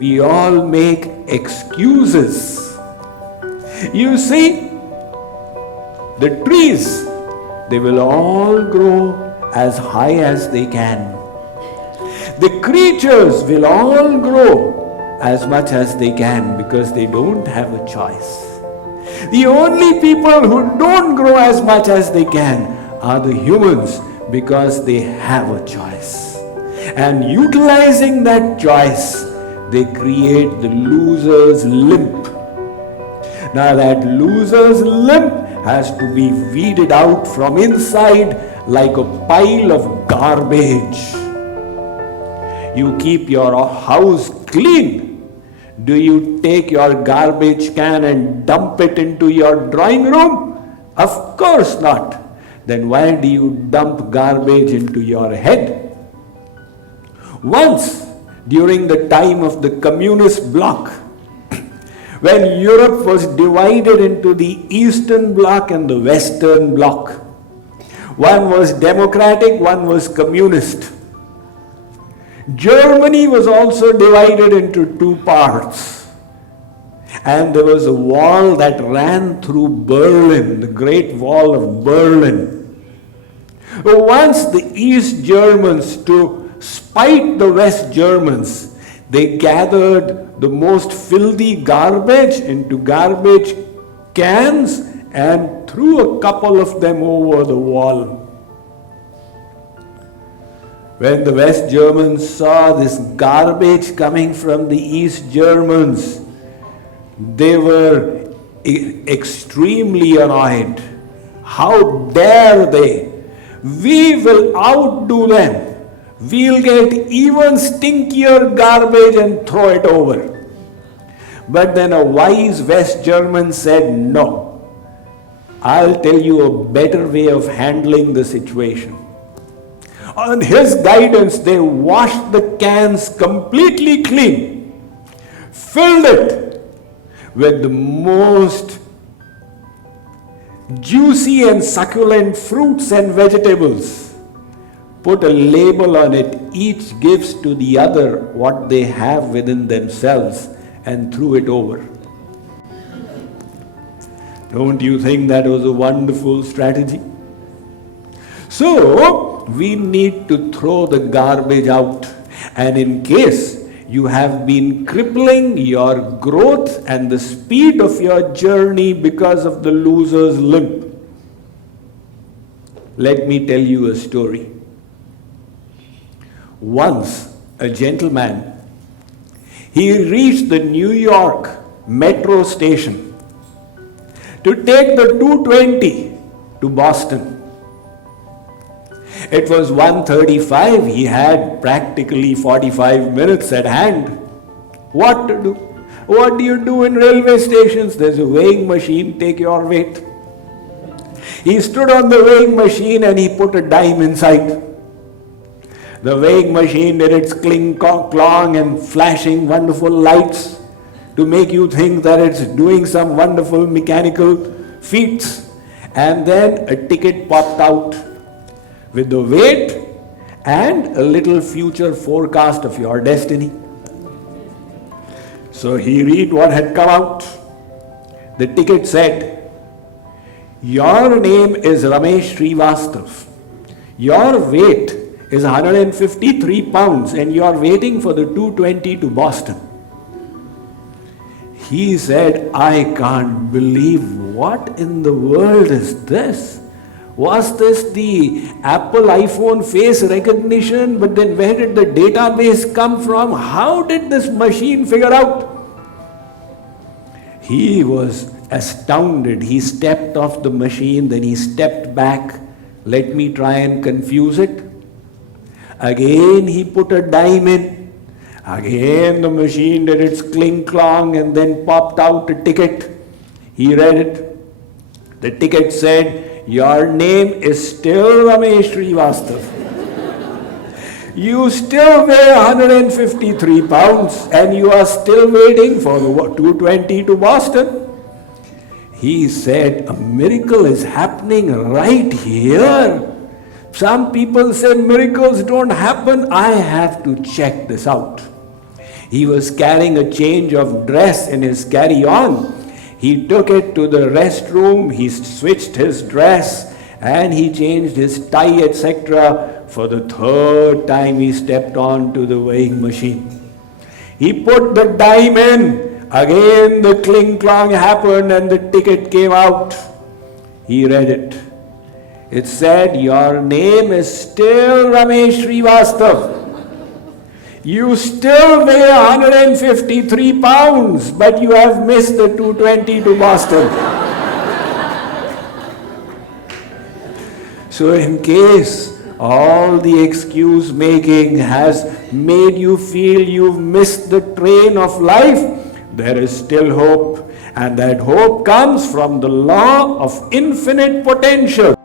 We all make excuses. You see, the trees, they will all grow as high as they can. The creatures will all grow as much as they can because they don't have a choice. The only people who don't grow as much as they can are the humans because they have a choice. And utilizing that choice, they create the loser's limp. Now that loser's limp has to be weeded out from inside like a pile of garbage. You keep your house clean. Do you take your garbage can and dump it into your drawing room? Of course not. Then why do you dump garbage into your head? Once, during the time of the communist bloc, when Europe was divided into the Eastern Bloc and the Western Bloc, one was democratic, one was communist. Germany was also divided into two parts. And there was a wall that ran through Berlin, the Great Wall of Berlin. Once the East Germans, to spite the West Germans, they gathered the most filthy garbage into garbage cans and threw a couple of them over the wall. When the West Germans saw this garbage coming from the East Germans, they were extremely annoyed. How dare they? We will outdo them. We'll get even stinkier garbage and throw it over. But then a wise West German said, no, I'll tell you a better way of handling the situation. On his guidance, they washed the cans completely clean, filled it with the most juicy and succulent fruits and vegetables, put a label on it, each gives to the other what they have within themselves, and threw it over. Don't you think that was a wonderful strategy? So, we need to throw the garbage out. And in case you have been crippling your growth and the speed of your journey because of the loser's limp, let me tell you a story. Once, a gentleman, he reached the New York metro station to take the 220 to Boston. It was 1:35. He had practically 45 minutes at hand. What to do? What do you do in railway stations? There's a weighing machine, take your weight. He stood on the weighing machine and he put a dime inside. The weighing machine did its cling, clong and flashing wonderful lights to make you think that it's doing some wonderful mechanical feats. And then a ticket popped out with the weight and a little future forecast of your destiny. So he read what had come out. The ticket said, your name is Ramesh Srivastav. Your weight is 153 pounds and you are waiting for the 220 to Boston. He said, I can't believe, what in the world is this? Was this the Apple iPhone face recognition? But then where did the database come from? How did this machine figure out? He was astounded. He stepped off the machine, then he stepped back. Let me try and confuse it. Again he put a dime in. Again the machine did its cling-clong and then popped out a ticket. He read it. The ticket said, your name is still Ramesh Srivastav. You still weigh 153 pounds and you are still waiting for the 220 to Boston. He said, a miracle is happening right here. Some people say miracles don't happen. I have to check this out. He was carrying a change of dress in his carry-on. He took it to the restroom, he switched his dress, and he changed his tie, etc. For the third time he stepped on to the weighing machine. He put the dime in. Again the cling-clong happened and the ticket came out. He read it. It said, your name is still Ramesh Srivastav. You still weigh 153 pounds, but you have missed the 220 to Boston. So in case all the excuse making has made you feel you've missed the train of life, there is still hope. And that hope comes from the law of infinite potential.